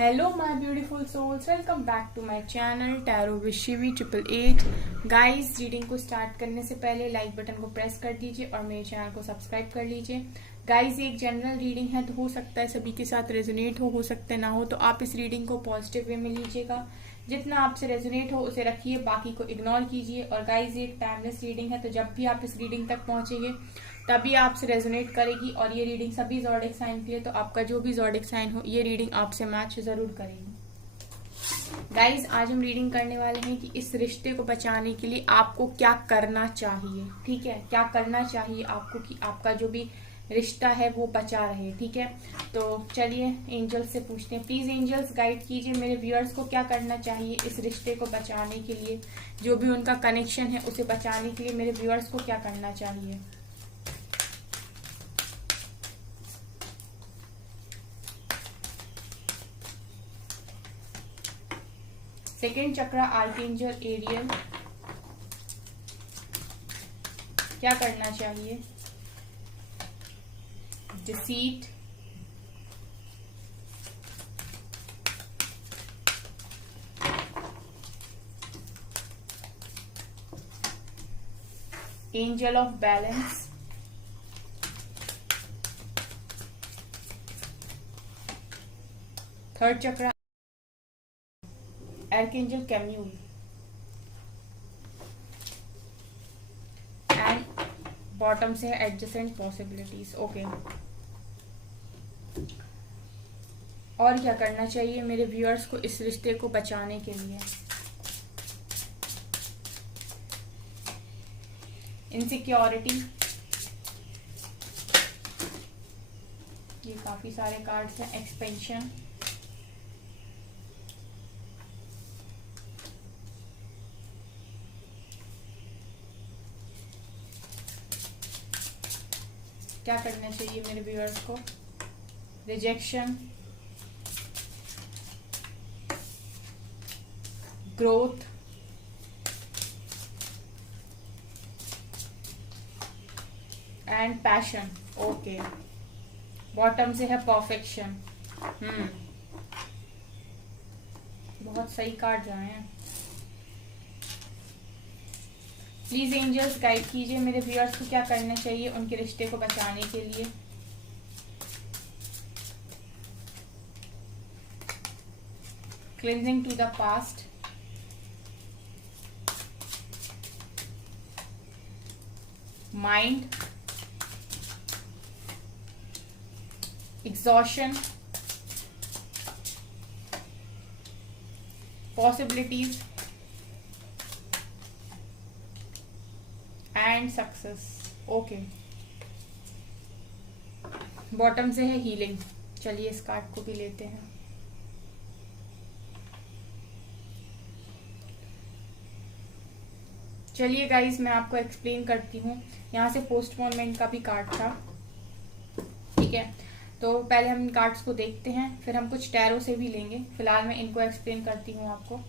Hello my beautiful souls, welcome back to my channel tarot with Shivi 888। Guys, reading को start करने से पहले like button को press कर दीजिए और मेरे चैनल को सब्सक्राइब कर लीजिए। गाइस, ये एक जनरल रीडिंग है तो हो सकता है सभी के साथ रेजोनेट हो सकता है ना हो, तो आप इस रीडिंग को पॉजिटिव वे में लीजिएगा। जितना आपसे रेजोनेट हो उसे रखिए, बाकी को इग्नोर कीजिए। और गाइस, ये एक टाइमलेस रीडिंग है तो जब भी आप इस रीडिंग तक पहुंचेंगे तभी आपसे रेजोनेट करेगी। और ये रीडिंग सभी ज़ोडिक साइन के लिए, तो आपका जो भी ज़ोडिक साइन हो ये रीडिंग आपसे मैच जरूर करेगी। गाइज, आज हम रीडिंग करने वाले हैं कि इस रिश्ते को बचाने के लिए आपको क्या करना चाहिए। ठीक है, क्या करना चाहिए आपको कि आपका जो भी रिश्ता है वो बचा रहे। ठीक है, तो चलिए एंजल्स से पूछते हैं। प्लीज एंजल्स गाइड कीजिए मेरे व्यूअर्स को क्या करना चाहिए इस रिश्ते को बचाने के लिए, जो भी उनका कनेक्शन है उसे बचाने के लिए मेरे व्यूअर्स को क्या करना चाहिए। सेकेंड चक्रा आर्कएंजल एरियल, क्या करना चाहिए। Deceit, angel of balance, third chakra archangel Camael and bottom से है एडजेसेंट पॉसिबिलिटीज। ओके, और क्या करना चाहिए मेरे व्यूअर्स को इस रिश्ते को बचाने के लिए। इनसिक्योरिटी, ये काफी सारे कार्ड्स हैं। एक्सपेंशन, क्या करना चाहिए मेरे व्यूअर्स को। Rejection, growth, and passion. Okay, bottom से है परफेक्शन। बहुत सही कार्ड आए हैं। प्लीज एंजल्स गाइड कीजिए मेरे व्यूअर्स को क्या करना चाहिए उनके रिश्ते को बचाने के लिए। Cleansing to the past, mind, exhaustion, possibilities and success. Okay, bottom से है हीलिंग। चलिए इस कार्ड को भी लेते हैं। चलिए गाइस, मैं आपको एक्सप्लेन करती हूँ। यहाँ से पोस्टपोनमेंट का भी कार्ड था। ठीक है, तो पहले हम इन कार्ड्स को देखते हैं, फिर हम कुछ टैरो से भी लेंगे। फिलहाल मैं इनको एक्सप्लेन करती हूँ आपको।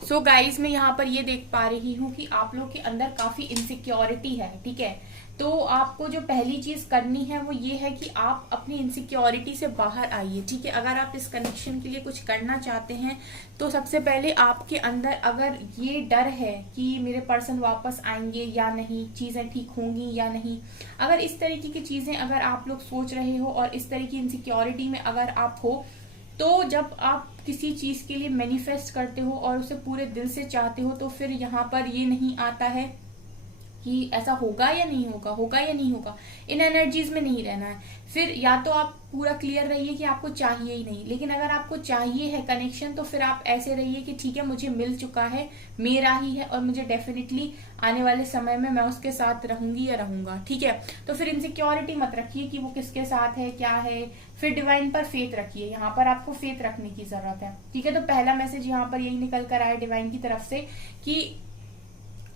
सो गाइस, मैं यहाँ पर ये देख पा रही हूँ कि आप लोग के अंदर काफी इनसिक्योरिटी है। ठीक है, तो आपको जो पहली चीज करनी है वो ये है कि आप अपनी इनसिक्योरिटी से बाहर आइए। ठीक है, अगर आप इस कनेक्शन के लिए कुछ करना चाहते हैं तो सबसे पहले आपके अंदर अगर ये डर है कि मेरे पर्सन वापस आएंगे या नहीं, चीजें ठीक होंगी या नहीं, अगर इस तरीके की चीजें अगर आप लोग सोच रहे हो और इस तरह की इनसिक्योरिटी में अगर आप हो, तो जब आप किसी चीज के लिए मैनिफेस्ट करते हो और उसे पूरे दिल से चाहते हो तो फिर यहाँ पर ये नहीं आता है कि ऐसा होगा या नहीं होगा, होगा या नहीं होगा। इन एनर्जीज में नहीं रहना है। फिर या तो आप पूरा क्लियर रहिए कि आपको चाहिए ही नहीं, लेकिन अगर आपको चाहिए है कनेक्शन तो फिर आप ऐसे रहिए कि ठीक है, मुझे मिल चुका है, मेरा ही है और मुझे डेफिनेटली आने वाले समय में मैं उसके साथ रहूंगी या रहूंगा। ठीक है, तो फिर इनसिक्योरिटी मत रखिए कि वो किसके साथ है, क्या है। फिर डिवाइन पर फेथ रखिए, यहाँ पर आपको फेथ रखने की जरूरत है। ठीक है, तो पहला मैसेज यहाँ पर यही निकल कर आया डिवाइन की तरफ से कि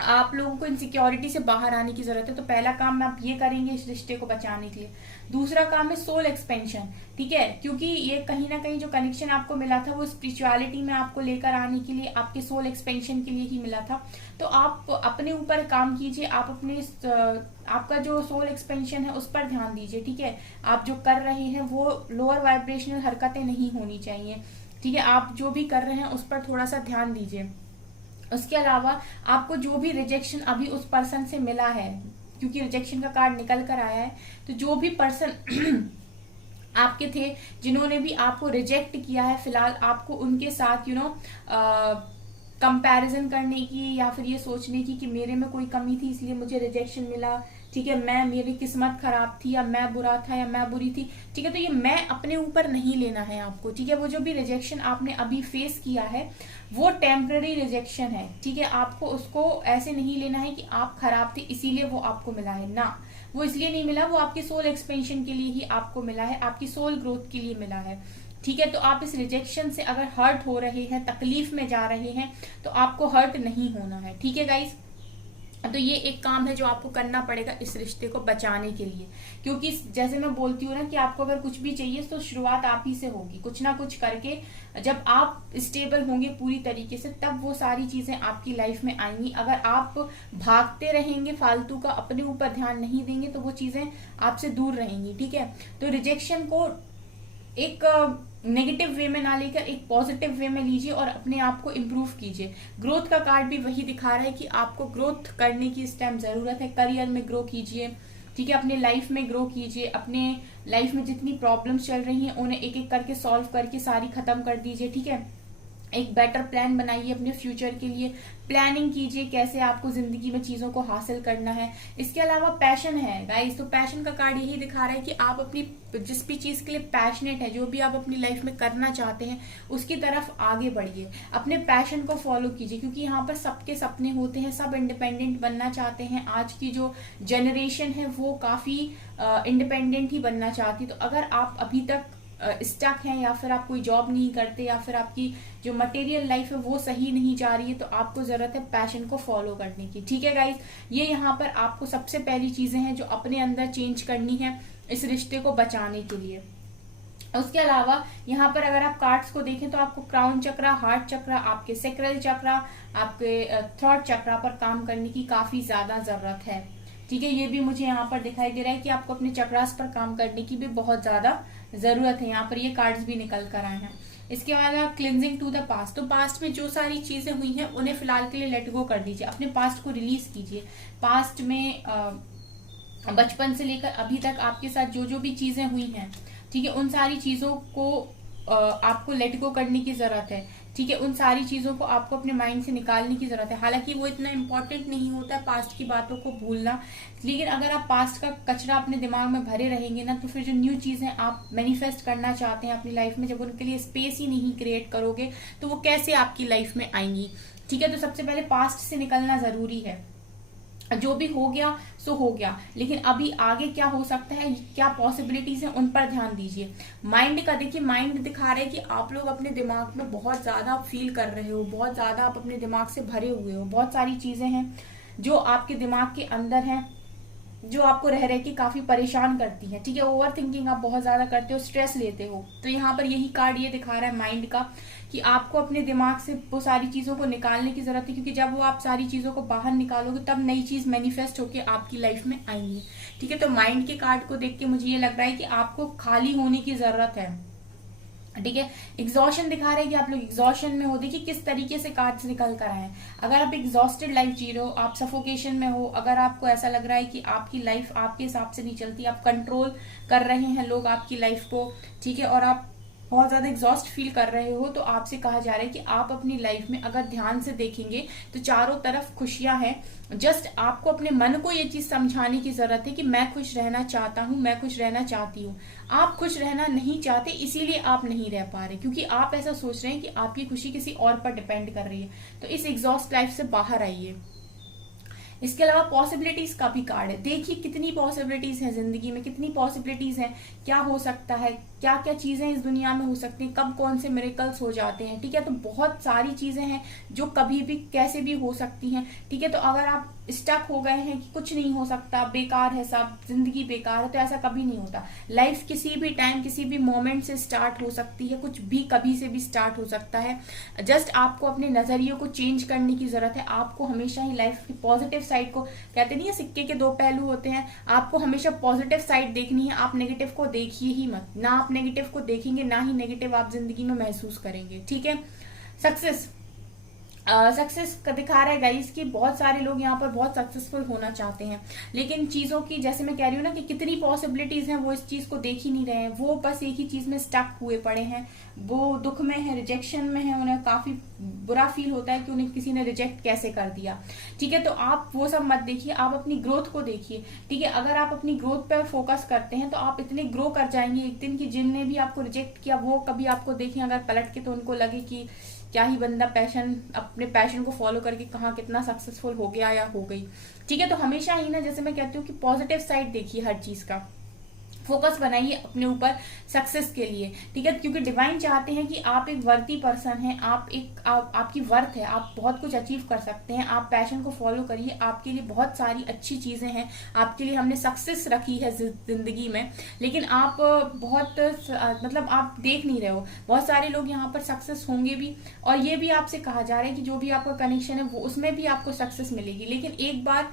आप लोगों को इनसिक्योरिटी से बाहर आने की जरूरत है। तो पहला काम आप ये करेंगे इस रिश्ते को बचाने के लिए। दूसरा काम है सोल एक्सपेंशन। ठीक है, क्योंकि ये कहीं ना कहीं जो कनेक्शन आपको मिला था वो स्पिरिचुअलिटी में आपको लेकर आने के लिए, आपके सोल एक्सपेंशन के लिए ही मिला था। तो आप अपने ऊपर काम कीजिए, आप अपने आपका जो सोल एक्सपेंशन है उस पर ध्यान दीजिए। ठीक है, आप जो कर रहे हैं वो लोअर वाइब्रेशनल हरकतें नहीं होनी चाहिए। ठीक है, आप जो भी कर रहे हैं उस पर थोड़ा सा ध्यान दीजिए। उसके अलावा आपको जो भी रिजेक्शन अभी उस पर्सन से मिला है, क्योंकि रिजेक्शन का कार्ड निकल कर आया है, तो जो भी पर्सन आपके थे जिन्होंने भी आपको रिजेक्ट किया है, फिलहाल आपको उनके साथ कंपैरिजन करने की या फिर ये सोचने की कि मेरे में कोई कमी थी इसलिए मुझे रिजेक्शन मिला, ठीक है, मेरी किस्मत खराब थी या मैं बुरा था या मैं बुरी थी, ठीक है, तो ये मैं अपने ऊपर नहीं लेना है आपको, ठीक है। वो जो भी रिजेक्शन आपने अभी फेस किया है वो टेम्पररी रिजेक्शन है, ठीक है। आपको उसको ऐसे नहीं लेना है कि आप खराब थे इसीलिए वो आपको मिला है, ना, वो इसलिए नहीं मिला, वो आपकी सोल एक्सपेंशन के लिए ही आपको मिला है, आपकी सोल ग्रोथ के लिए मिला है, ठीक है। तो आप इस रिजेक्शन से अगर हर्ट हो रहे हैं, तकलीफ में जा रहे हैं, तो आपको हर्ट नहीं होना है, ठीक है गाइस। तो ये एक काम है जो आपको करना पड़ेगा इस रिश्ते को बचाने के लिए, क्योंकि जैसे मैं बोलती हूँ ना कि आपको अगर कुछ भी चाहिए तो शुरुआत आप ही से होगी, कुछ ना कुछ करके जब आप स्टेबल होंगे पूरी तरीके से तब वो सारी चीजें आपकी लाइफ में आएंगी। अगर आप भागते रहेंगे फालतू का, अपने ऊपर ध्यान नहीं देंगे, तो वो चीजें आपसे दूर रहेंगी, ठीक है। तो रिजेक्शन को एक नेगेटिव वे में ना लेकर एक पॉजिटिव वे में लीजिए और अपने आप को इम्प्रूव कीजिए। ग्रोथ का कार्ड भी वही दिखा रहा है कि आपको ग्रोथ करने की इस टाइम जरूरत है, करियर में ग्रो कीजिए, ठीक है, अपने लाइफ में ग्रो कीजिए, अपने लाइफ में जितनी प्रॉब्लम्स चल रही हैं उन्हें एक एक करके सॉल्व करके सारी खत्म कर दीजिए, ठीक है। एक बेटर प्लान बनाइए अपने फ्यूचर के लिए, प्लानिंग कीजिए कैसे आपको जिंदगी में चीजों को हासिल करना है। इसके अलावा पैशन है गाइस, तो पैशन का कार्ड यही दिखा रहा है कि आप अपनी जिस भी चीज के लिए पैशनेट है, जो भी आप अपनी लाइफ में करना चाहते हैं उसकी तरफ आगे बढ़िए, अपने पैशन को फॉलो कीजिए, क्योंकि यहाँ पर सबके सपने होते हैं, सब इंडिपेंडेंट बनना चाहते हैं। आज की जो जनरेशन है वो काफी इंडिपेंडेंट ही बनना चाहती, तो अगर आप अभी तक स्टक हैं या फिर आप कोई जॉब नहीं करते या फिर आपकी जो मटेरियल लाइफ है वो सही नहीं जा रही है, तो आपको जरूरत है पैशन को फॉलो करने की, ठीक है गाइस। ये यहाँ पर आपको सबसे पहली चीजें हैं जो अपने अंदर चेंज करनी है इस रिश्ते को बचाने के लिए। उसके अलावा यहाँ पर अगर आप कार्ड्स को देखें तो आपको क्राउन चक्रा, हार्ट चक्रा, आपके सेक्रल चक्रा, आपके थ्रोट चक्रा पर काम करने की काफी ज्यादा जरूरत है, ठीक है। ये भी मुझे यहाँ पर दिखाई दे रहा है कि आपको अपने चक्रास पर काम करने की भी बहुत ज्यादा जरूरत है, यहाँ पर ये कार्ड्स भी निकल कर आए हैं। इसके बाद क्लिनजिंग टू द पास्ट, तो पास्ट में जो सारी चीजें हुई हैं उन्हें फिलहाल के लिए लेट गो कर दीजिए, अपने पास्ट को रिलीज कीजिए। पास्ट में बचपन से लेकर अभी तक आपके साथ जो जो भी चीजें हुई हैं, ठीक है, उन सारी चीजों को आपको लेट गो करने की जरूरत है, ठीक है। उन सारी चीजों को आपको अपने माइंड से निकालने की जरूरत है। हालांकि वो इतना इंपॉर्टेंट नहीं होता है पास्ट की बातों को भूलना, लेकिन अगर आप पास्ट का कचरा अपने दिमाग में भरे रहेंगे ना, तो फिर जो न्यू चीजें आप मैनिफेस्ट करना चाहते हैं अपनी लाइफ में, जब उनके लिए स्पेस ही नहीं क्रिएट करोगे तो वो कैसे आपकी लाइफ में आएंगी, ठीक है। तो सबसे पहले पास्ट से निकलना जरूरी है। जो भी हो गया सो हो गया, लेकिन अभी आगे क्या हो सकता है, क्या पॉसिबिलिटीज हैं, उन पर ध्यान दीजिए। माइंड का देखिए, माइंड दिखा रहा है कि आप लोग अपने दिमाग में बहुत ज्यादा फील कर रहे हो, बहुत ज्यादा आप अपने दिमाग से भरे हुए हो, बहुत सारी चीजें हैं जो आपके दिमाग के अंदर हैं जो आपको रह रह के काफी परेशान करती हैं, ठीक है। ओवर थिंकिंग आप बहुत ज्यादा करते हो, स्ट्रेस लेते हो, तो यहाँ पर यही कार्ड ये दिखा रहा है माइंड का कि आपको अपने दिमाग से वो सारी चीजों को निकालने की जरूरत है, क्योंकि जब वो आप सारी चीजों को बाहर निकालोगे तब नई चीज मैनिफेस्ट होकर आपकी लाइफ में आएंगी, ठीक है। तो माइंड के कार्ड को देख के मुझे ये लग रहा है कि आपको खाली होने की जरूरत है, ठीक है। एग्जॉशन दिखा रहे हैं कि आप लोग एग्जॉशन में हो, देखिए किस तरीके से कार्ड्स निकल कर आए। अगर आप एग्जॉस्टेड लाइफ जी रहे हो, आप सफोकेशन में हो, अगर आपको ऐसा लग रहा है कि आपकी लाइफ आपके हिसाब से नहीं चलती, आप कंट्रोल कर रहे हैं लोग आपकी लाइफ को, ठीक है, और आप बहुत ज्यादा एग्जॉस्ट फील कर रहे हो, तो आपसे कहा जा रहा है कि आप अपनी लाइफ में अगर ध्यान से देखेंगे तो चारों तरफ खुशियां हैं। जस्ट आपको अपने मन को ये चीज समझाने की जरूरत है कि मैं खुश रहना चाहता हूँ, मैं खुश रहना चाहती हूँ। आप खुश रहना नहीं चाहते इसीलिए आप नहीं रह पा रहे, क्योंकि आप ऐसा सोच रहे हैं कि आपकी खुशी किसी और पर डिपेंड कर रही है। तो इस एग्जॉस्ट लाइफ से बाहर आइए। इसके अलावा पॉसिबिलिटीज का भी कार्ड है, देखिए कितनी पॉसिबिलिटीज हैं जिंदगी में, कितनी पॉसिबिलिटीज हैं, क्या हो सकता है, क्या क्या चीजें इस दुनिया में हो सकती हैं, कब कौन से मिरेकल्स हो जाते हैं, ठीक है। तो बहुत सारी चीजें हैं जो कभी भी कैसे भी हो सकती हैं, ठीक है। तो अगर आप स्टक हो गए हैं कि कुछ नहीं हो सकता, बेकार है सब, जिंदगी बेकार है, तो ऐसा कभी नहीं होता। लाइफ किसी भी टाइम किसी भी मोमेंट से स्टार्ट हो सकती है, कुछ भी कभी से भी स्टार्ट हो सकता है। जस्ट आपको अपने नजरियों को चेंज करने की जरूरत है। आपको हमेशा ही लाइफ की पॉजिटिव साइड को, कहते नहीं है सिक्के के दो पहलू होते हैं, आपको हमेशा पॉजिटिव साइड देखनी है। आप नेगेटिव को देखिए ही मत, ना आप नेगेटिव को देखेंगे ना ही नेगेटिव आप जिंदगी में महसूस करेंगे। ठीक है। सक्सेस का दिखा रहा है गाइस कि बहुत सारे लोग यहाँ पर बहुत सक्सेसफुल होना चाहते हैं, लेकिन चीजों की, जैसे मैं कह रही हूँ ना कि कितनी पॉसिबिलिटीज हैं, वो इस चीज को देख ही नहीं रहे हैं। वो बस एक ही चीज में स्टक हुए पड़े हैं, वो दुख में है, रिजेक्शन में है, उन्हें काफी बुरा फील होता है कि उन्हें किसी ने रिजेक्ट कैसे कर दिया। ठीक है, तो आप वो सब मत देखिए, आप अपनी ग्रोथ को देखिए। ठीक है, अगर आप अपनी ग्रोथ पर फोकस करते हैं तो आप इतने ग्रो कर जाएंगे एक दिन की जिनने भी आपको रिजेक्ट किया वो कभी आपको देखें अगर पलट के, तो उनको लगे कि क्या ही बंदा अपने पैशन को फॉलो करके कहाँ कितना सक्सेसफुल हो गया या हो गई। ठीक है, तो हमेशा ही ना, जैसे मैं कहती हूँ कि पॉजिटिव साइड देखिए हर चीज का, फोकस बनाइए अपने ऊपर सक्सेस के लिए। ठीक है, क्योंकि डिवाइन चाहते हैं कि आप एक वर्दी पर्सन हैं, आपकी वर्थ है, आप बहुत कुछ अचीव कर सकते हैं। आप पैशन को फॉलो करिए, आपके लिए बहुत सारी अच्छी चीजें हैं, आपके लिए हमने सक्सेस रखी है जिंदगी में, लेकिन आप बहुत मतलब आप देख नहीं रहे हो। बहुत सारे लोग यहाँ पर सक्सेस होंगे भी, और ये भी आपसे कहा जा रहा है कि जो भी आपका कनेक्शन है वो उसमें भी आपको सक्सेस मिलेगी, लेकिन एक बार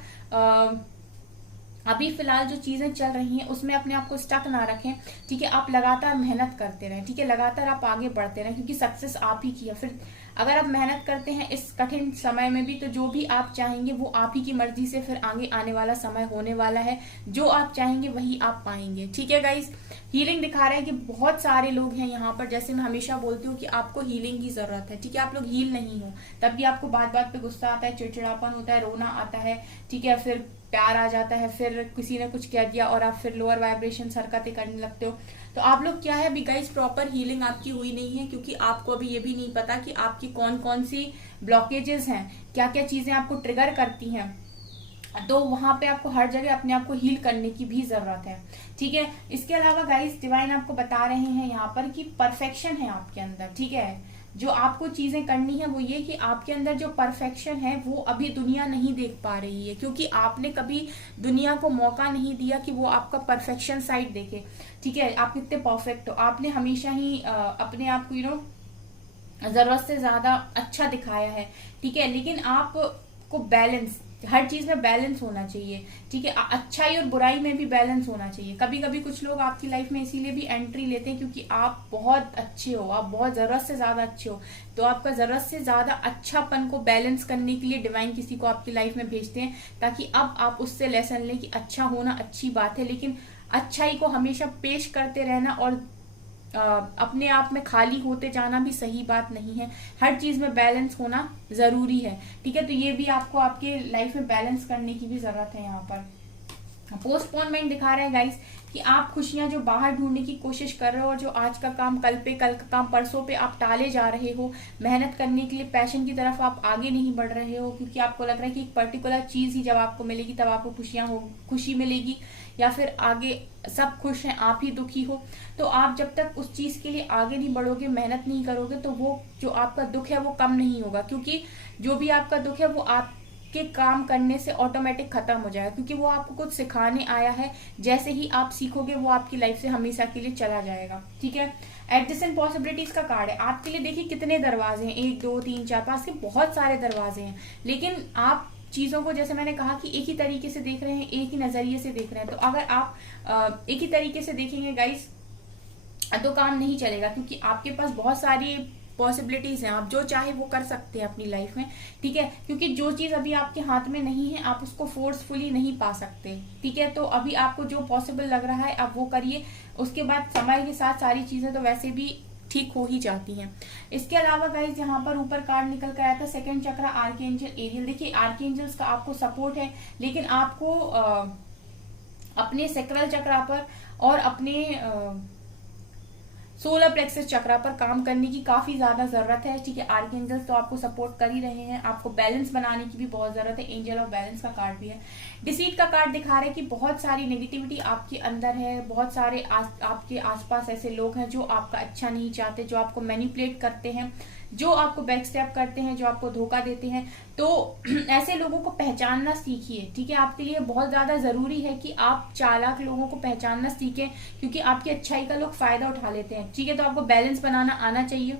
अभी फिलहाल जो चीजें चल रही हैं उसमें अपने आप को स्टक ना रखें। ठीक है, आप लगातार मेहनत करते रहें। ठीक है, लगातार आप आगे बढ़ते रहें, क्योंकि सक्सेस आप ही की है। फिर अगर आप मेहनत करते हैं इस कठिन समय में भी, तो जो भी आप चाहेंगे वो आप ही की मर्जी से फिर आगे आने वाला समय होने वाला है। जो आप चाहेंगे वही आप पाएंगे। ठीक है गाइस, हीलिंग दिखा रहा है कि बहुत सारे लोग हैं यहाँ पर, जैसे मैं हमेशा बोलती हूँ कि आपको हीलिंग की जरूरत है। ठीक है, आप लोग हील नहीं हो, तब भी आपको बात बात पे गुस्सा आता है, चिड़चिड़ापन होता है, रोना आता है। ठीक है, फिर प्यार आ जाता है, फिर किसी ने कुछ कह दिया और आप फिर लोअर वाइब्रेशन हरकतें करने लगते हो। तो आप लोग क्या है अभी गाइस, प्रॉपर हीलिंग आपकी हुई नहीं है, क्योंकि आपको अभी ये भी नहीं पता कि आपकी कौन कौन सी ब्लॉकेजेस हैं, क्या क्या चीजें आपको ट्रिगर करती हैं। तो वहां पे आपको हर जगह अपने आप को हील करने की भी जरूरत है। ठीक है, इसके अलावा गाइस डिवाइन आपको बता रहे हैं यहाँ पर कि परफेक्शन है आपके अंदर। ठीक है, जो आपको चीजें करनी है वो ये कि आपके अंदर जो परफेक्शन है वो अभी दुनिया नहीं देख पा रही है, क्योंकि आपने कभी दुनिया को मौका नहीं दिया कि वो आपका परफेक्शन साइड देखे। ठीक है, आप कितने परफेक्ट हो, आपने हमेशा ही अपने आप को जरूरत से ज्यादा अच्छा दिखाया है। ठीक है, लेकिन आपको बैलेंस, हर चीज में बैलेंस होना चाहिए। ठीक है, अच्छाई और बुराई में भी बैलेंस होना चाहिए। कभी कभी कुछ लोग आपकी लाइफ में इसीलिए भी एंट्री लेते हैं क्योंकि आप बहुत अच्छे हो, आप बहुत जरूरत से ज्यादा अच्छे हो, तो आपका जरूरत से ज्यादा अच्छापन को बैलेंस करने के लिए डिवाइन किसी को आपकी लाइफ में भेजते हैं, ताकि अब आप उससे लेसन लें कि अच्छा होना अच्छी बात है, लेकिन अच्छाई को हमेशा पेश करते रहना और अपने आप में खाली होते जाना भी सही बात नहीं है। हर चीज में बैलेंस होना जरूरी है। ठीक है, तो ये भी आपको आपके लाइफ में बैलेंस करने की भी जरूरत है। यहाँ पर पोस्टपोनमेंट दिखा रहे हैं गाइस कि आप खुशियां जो बाहर ढूंढने की कोशिश कर रहे हो और जो आज का काम कल का काम परसों पे आप टाले जा रहे हो, मेहनत करने के लिए पैशन की तरफ आप आगे नहीं बढ़ रहे हो, क्योंकि आपको लग रहा है कि एक पर्टिकुलर चीज ही जब आपको मिलेगी तब आपको खुशी मिलेगी, या फिर आगे सब खुश हैं आप ही दुखी हो। तो आप जब तक उस चीज के लिए आगे नहीं बढ़ोगे, मेहनत नहीं करोगे, तो वो जो आपका दुख है वो कम नहीं होगा, क्योंकि जो भी आपका दुख है वो आप के काम करने से ऑटोमेटिक खत्म हो जाएगा, क्योंकि वो आपको कुछ सिखाने आया है। जैसे ही आप सीखोगे वो आपकी लाइफ से हमेशा के लिए चला जाएगा। ठीक है, एडजस्टेंट पॉसिबिलिटीज का कार्ड है आपके लिए। देखिए कितने दरवाजे हैं, 1 2 3 4 5 के बहुत सारे दरवाजे हैं, लेकिन आप चीजों को, जैसे मैंने कहा कि एक ही तरीके से देख रहे हैं, एक ही नजरिए से देख रहे हैं। तो अगर आप एक ही तरीके से देखेंगे गाइस तो काम नहीं चलेगा, क्योंकि आपके पास बहुत सारी पॉसिबिलिटीज हैं, आप जो चाहे वो कर सकते हैं अपनी लाइफ में। ठीक है, क्योंकि जो चीज अभी आपके हाथ में नहीं है आप उसको फोर्सफुली नहीं पा सकते। ठीक है, तो अभी आपको जो पॉसिबल लग रहा है आप वो करिए, उसके बाद समय के साथ सारी चीजें तो वैसे भी ठीक हो ही जाती हैं। इसके अलावा गाइस यहाँ पर ऊपर कार्ड निकल कर आया था सेकंड चक्र आर्कएंजल एरियल। देखिए आर्कएंजल्स का आपको सपोर्ट है, लेकिन आपको अपने सेक्रल चक्र पर और अपने सोलर प्लेक्सस चक्रा पर काम करने की काफी ज्यादा जरूरत है। ठीक है, आर्कएंजल्स तो आपको सपोर्ट कर ही रहे हैं, आपको बैलेंस बनाने की भी बहुत जरूरत है। एंजल ऑफ बैलेंस का कार्ड भी है। डिसीट का कार्ड दिखा रहा है कि बहुत सारी नेगेटिविटी आपके अंदर है, बहुत सारे आपके आसपास ऐसे लोग हैं जो आपका अच्छा नहीं चाहते, जो आपको मैनिपुलेट करते हैं, जो आपको बैक स्टेप करते हैं, जो आपको धोखा देते हैं, तो ऐसे लोगों को पहचानना सीखिए। ठीक है, आपके लिए बहुत ज्यादा जरूरी है कि आप चालाक लोगों को पहचानना सीखें, क्योंकि आपकी अच्छाई का लोग फायदा उठा लेते हैं। ठीक है, तो आपको बैलेंस बनाना आना चाहिए।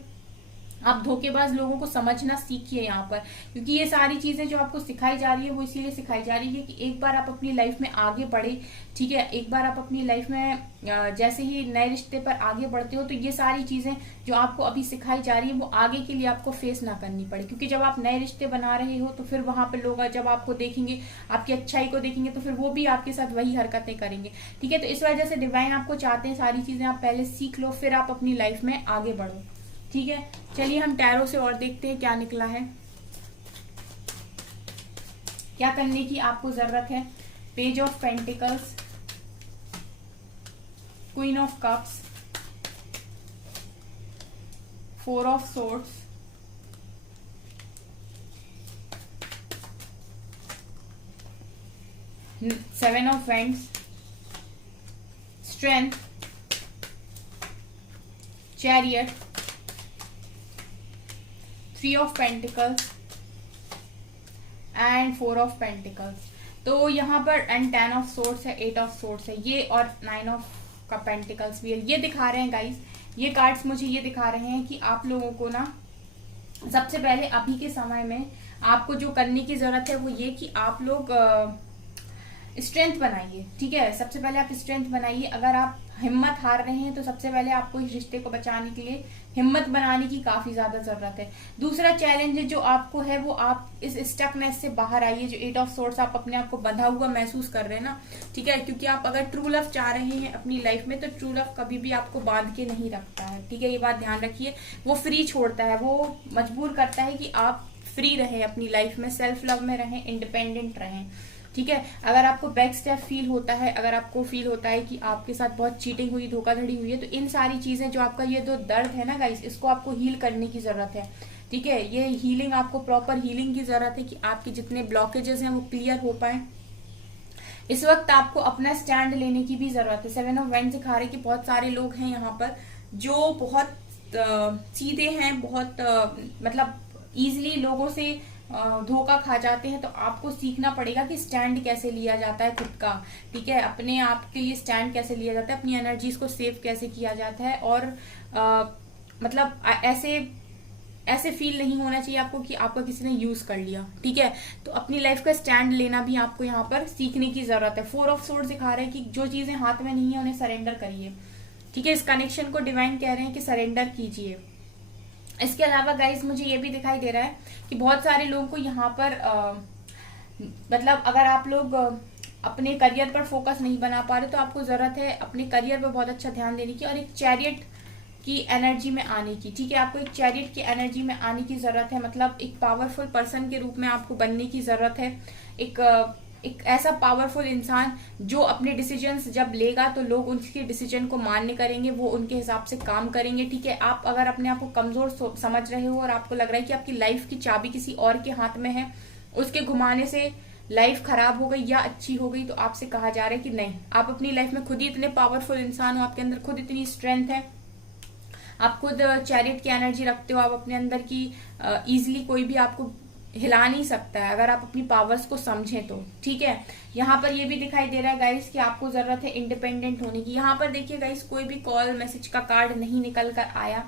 आप धोखेबाज लोगों को समझना सीखिए यहाँ पर, क्योंकि ये सारी चीजें जो आपको सिखाई जा रही है वो इसीलिए सिखाई जा रही है कि एक बार आप अपनी लाइफ में आगे बढ़े। ठीक है, एक बार आप अपनी लाइफ में जैसे ही नए रिश्ते पर आगे बढ़ते हो, तो ये सारी चीजें जो आपको अभी सिखाई जा रही है वो आगे के लिए आपको फेस ना करनी पड़े। क्योंकि जब आप नए रिश्ते बना रहे हो तो फिर वहां पर लोग जब आपको देखेंगे, आपकी अच्छाई को देखेंगे, तो फिर वो भी आपके साथ वही हरकतें करेंगे। ठीक है, तो इस वजह से डिवाइन आपको चाहते हैं सारी चीजें आप पहले सीख लो, फिर आप अपनी लाइफ में आगे बढ़ो। ठीक है, चलिए हम टैरो से और देखते हैं क्या निकला है, क्या करने की आपको जरूरत है। Page of pentacles, queen of cups, 4 of swords, 7 of vends, strength, chariot, 3 of pentacles and 4 of pentacles. तो यहाँ पर एंड 10 ऑफ सोर्ड्स है, 8 ऑफ सोर्ड्स है ये, और 9 ऑफ का पेंटिकल्स भी है। ये दिखा रहे हैं गाइस, ये कार्ड्स मुझे ये दिखा रहे हैं कि आप लोगों को ना सबसे पहले अभी के समय में आपको जो करने की जरूरत है वो ये कि आप लोग स्ट्रेंथ बनाइए। ठीक है, सबसे पहले आप स्ट्रेंथ बनाइए। अगर आप हिम्मत हार रहे हैं तो सबसे पहले आपको इस रिश्ते को बचाने के लिए हिम्मत बनाने की काफी ज्यादा जरूरत है। दूसरा चैलेंज जो आपको है वो आप इस स्टकनेस से बाहर आइए। जो 8 ऑफ सोर्ड्स, आप अपने आप को बंधा हुआ महसूस कर रहे हैं ना, ठीक है, क्योंकि आप अगर ट्रू लव चाह रहे हैं अपनी लाइफ में तो ट्रू लव कभी भी आपको बांध के नहीं रखता है। ठीक है, ये बात ध्यान रखिए। वो फ्री छोड़ता है, वो मजबूर करता है कि आप फ्री रहें अपनी लाइफ में, सेल्फ लव में रहें, इंडिपेंडेंट रहें। ठीक है, अगर आपको बैक स्टेप फील होता है, अगर आपको फील होता है कि आपके साथ बहुत चीटिंग हुई, धोखाधड़ी हुई है, तो इन सारी चीजें जो आपका ये जो दर्द है ना गाइस, इसको आपको हील करने की जरूरत है। ठीक है, ये हीलिंग, आपको प्रॉपर हीलिंग की जरूरत है कि आपके जितने ब्लॉकेजेस हैं वो क्लियर हो पाए। इस वक्त आपको अपना स्टैंड लेने की भी जरूरत है। 7 ऑफ वेंड्स दिखा रहे कि बहुत सारे लोग हैं यहाँ पर जो बहुत सीधे हैं, बहुत मतलब इजिली लोगों से धोखा खा जाते हैं। तो आपको सीखना पड़ेगा कि स्टैंड कैसे लिया जाता है खुद का। ठीक है, अपने आप के लिए स्टैंड कैसे लिया जाता है, अपनी एनर्जीज को सेव कैसे किया जाता है, और मतलब ऐसे फील नहीं होना चाहिए आपको कि आपका किसी ने यूज कर लिया। ठीक है, तो अपनी लाइफ का स्टैंड लेना भी आपको यहाँ पर सीखने की जरूरत है। 4 ऑफ सोर्ड्स दिखा रहे हैं कि जो चीजें हाथ में नहीं है उन्हें सरेंडर करिए। ठीक है, इस कनेक्शन को डिवाइन कह रहे हैं कि सरेंडर कीजिए। इसके अलावा गाइस मुझे ये भी दिखाई दे रहा है कि बहुत सारे लोगों को यहाँ पर मतलब अगर आप लोग अपने करियर पर फोकस नहीं बना पा रहे तो आपको जरूरत है अपने करियर पर बहुत अच्छा ध्यान देने की और एक चैरियट की एनर्जी में आने की। ठीक है, आपको एक चैरियट की एनर्जी में आने की जरूरत है, मतलब एक पावरफुल पर्सन के रूप में आपको बनने की जरूरत है। एक ऐसा पावरफुल इंसान जो अपने डिसीजंस जब लेगा तो लोग उसके डिसीजन को मान्य करेंगे, वो उनके हिसाब से काम करेंगे। ठीक है, आप अगर अपने आप को कमजोर समझ रहे हो और आपको लग रहा है कि आपकी लाइफ की चाबी किसी और के हाथ में है, उसके घुमाने से लाइफ खराब हो गई या अच्छी हो गई, तो आपसे कहा जा रहा है कि नहीं, आप अपनी लाइफ में खुद ही इतने पावरफुल इंसान हो, आपके अंदर खुद इतनी स्ट्रेंथ है, आप खुद चैरियट की एनर्जी रखते हो, आप अपने अंदर की इजिली कोई भी आपको हिला नहीं सकता है अगर आप अपनी पावर्स को समझें तो। ठीक है, यहाँ पर ये भी दिखाई दे रहा है गाइस कि आपको जरूरत है इंडिपेंडेंट होने की। यहाँ पर देखिए गाइस, कोई भी कॉल मैसेज का कार्ड नहीं निकल कर आया।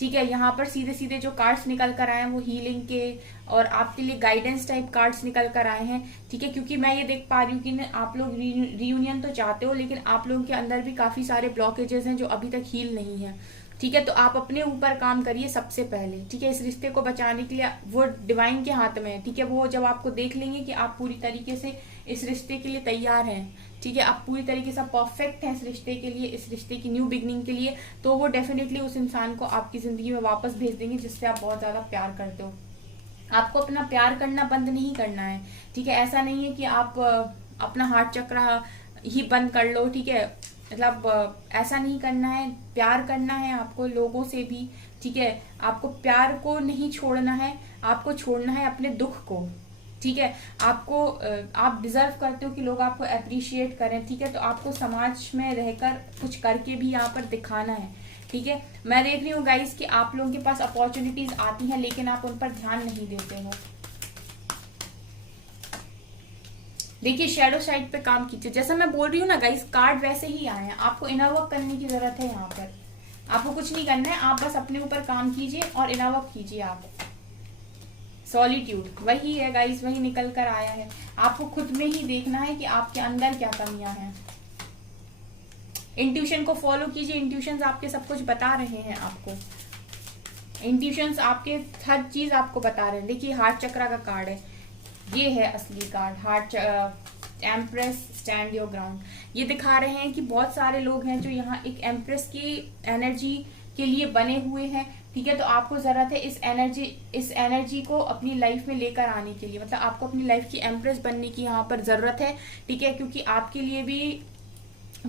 ठीक है, यहाँ पर सीधे सीधे जो कार्ड्स निकल कर आए हैं वो हीलिंग के और आपके लिए गाइडेंस टाइप कार्ड्स निकल कर आए हैं। ठीक है, क्योंकि मैं ये देख पा रही हूँ कि आप लोग रियूनियन तो चाहते हो, लेकिन आप लोगों के अंदर भी काफी सारे ब्लॉकेजेस हैं जो अभी तक हील नहीं है। ठीक है, तो आप अपने ऊपर काम करिए सबसे पहले। ठीक है, इस रिश्ते को बचाने के लिए वो डिवाइन के हाथ में है। ठीक है, वो जब आपको देख लेंगे कि आप पूरी तरीके से इस रिश्ते के लिए तैयार हैं, ठीक है, आप पूरी तरीके से परफेक्ट हैं इस रिश्ते के लिए, इस रिश्ते की न्यू बिगनिंग के लिए, तो वो डेफिनेटली उस इंसान को आपकी जिंदगी में वापस भेज देंगे जिससे आप बहुत ज्यादा प्यार करते हो। आपको अपना प्यार करना बंद नहीं करना है। ठीक है, ऐसा नहीं है कि आप अपना हार्ट चक्र ही बंद कर लो। ठीक है, मतलब ऐसा नहीं करना है, प्यार करना है आपको लोगों से भी। ठीक है, आपको प्यार को नहीं छोड़ना है, आपको छोड़ना है अपने दुख को। ठीक है, आपको आप डिजर्व करते हो कि लोग आपको अप्रिशिएट करें। ठीक है, तो आपको समाज में रहकर कुछ करके भी यहाँ पर दिखाना है। ठीक है, मैं देख रही हूँ गाइस कि आप लोगों के पास अपॉर्चुनिटीज आती हैं लेकिन आप उन पर ध्यान नहीं देते हो। देखिए शैडो साइड पे काम कीजिए, जैसा मैं बोल रही हूँ ना गाइस, कार्ड वैसे ही आए हैं, आपको इनर वर्क करने की जरूरत है। यहाँ पर आपको कुछ नहीं करना है, आप बस अपने ऊपर काम कीजिए और इनर वर्क कीजिए। आप सॉलिट्यूड वही है गाइस, वही निकल कर आया है। आपको खुद में ही देखना है कि आपके अंदर क्या कमियां हैं। इंट्यूशन को फॉलो कीजिए, इंट्यूशंस आपके सब कुछ बता रहे हैं आपको, इंट्यूशंस आपके हर चीज आपको बता रहे हैं। देखिए हार्ट चक्रा का कार्ड है, ये है असली card, heart empress stand your ground. ये दिखा रहे हैं कि बहुत सारे लोग हैं जो यहाँ एक एम्प्रेस की एनर्जी के लिए बने हुए हैं, ठीक है। तो आपको जरूरत है इस एनर्जी को अपनी लाइफ में लेकर आने के लिए, मतलब आपको अपनी लाइफ की एम्प्रेस बनने की यहाँ पर जरूरत है, ठीक है। क्योंकि आपके लिए भी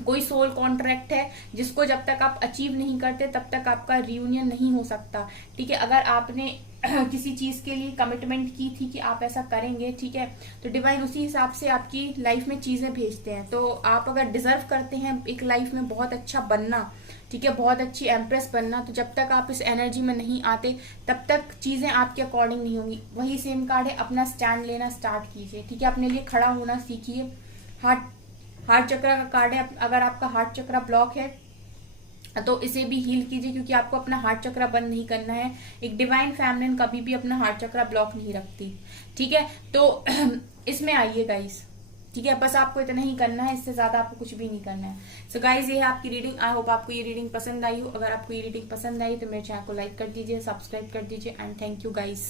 कोई सोल कॉन्ट्रैक्ट है जिसको जब तक आप अचीव नहीं करते तब तक आपका रियूनियन नहीं हो सकता, ठीक है। अगर आपने किसी चीज के लिए कमिटमेंट की थी कि आप ऐसा करेंगे, ठीक है, तो डिवाइन उसी हिसाब से आपकी लाइफ में चीजें भेजते हैं। तो आप अगर डिजर्व करते हैं एक लाइफ में बहुत अच्छा बनना, ठीक है, बहुत अच्छी एम्प्रेस बनना, तो जब तक आप इस एनर्जी में नहीं आते तब तक चीजें आपके अकॉर्डिंग नहीं होंगी। वही सेम कार्ड है, अपना स्टैंड लेना स्टार्ट कीजिए, ठीक है, अपने लिए खड़ा होना सीखिए। हार्ट चक्र का कार्ड है, अगर आपका हार्ट चक्र ब्लॉक है तो इसे भी हील कीजिए, क्योंकि आपको अपना हार्ट चक्र बंद नहीं करना है। एक डिवाइन फेमिनिन कभी भी अपना हार्ट चक्र ब्लॉक नहीं रखती, ठीक है। तो इसमें आइए गाइस, ठीक है, बस आपको इतना ही करना है, इससे ज्यादा आपको कुछ भी नहीं करना है। सो गाइस ये है आपकी रीडिंग। आई होप आपको ये रीडिंग पसंद आई हो। अगर आपको ये रीडिंग पसंद आई तो मेरे चैनल को लाइक कर दीजिए, सब्सक्राइब कर दीजिए एंड थैंक यू गाइस।